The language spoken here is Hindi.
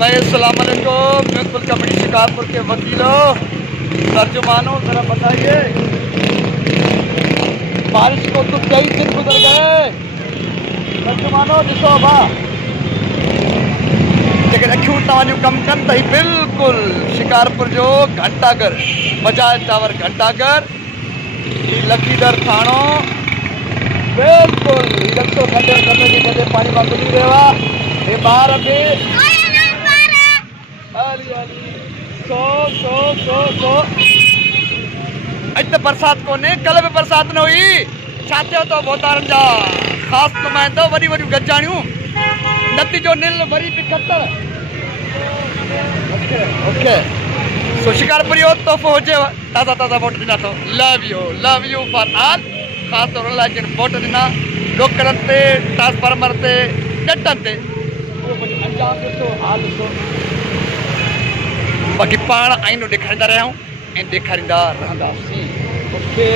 भाई अस्सलाम वालेकुम। म्यूनसिपल कमेटी शिकारपुर के वकीलों, तर्जुमानों, जरा बताइए, बारिश को तो 23 दिन गुजर गए। तर्जुमानों ॾिसो बा जेकॾहिं अखियूं तव्हां कम कनि त ही बिल्कुलु शिकारपुर जो घंटाघर, बजाज टावर घंटाघर, ही लखीदर थाणो, बिल्कुलु ॾिसो गॾे गॾे गॾे पाणी मां गुज़री रहियो आहे। हे ॿार बि हली हली सो अॼु त बरसाति कोन्हे, कल्ह बि बरसाति न हुई। छा थियो अथव मोहतारनि जा ख़ासि नुमाइंदो, वॾियूं वॾियूं गजाणियूं, नतीजो निल वरी बि क़तर। ओके सो शिकारपुरी जो तोहफ़ो हुजेव, ताज़ा ताज़ा वोट ॾिना अथव। Love you for all. ख़ासि तौर लाइ जिन वोट ॾिना, डोकरनि ते, ट्रांसफार्मर ते, ॾटनि ते, उहो मुंहिंजो अंजाम ॾिसो, हाल ॾिसो। बाक़ी पाण आईनो ॾेखारींदा रहिया आहियूं ऐं ॾेखारींदा रहंदासीं। ओके।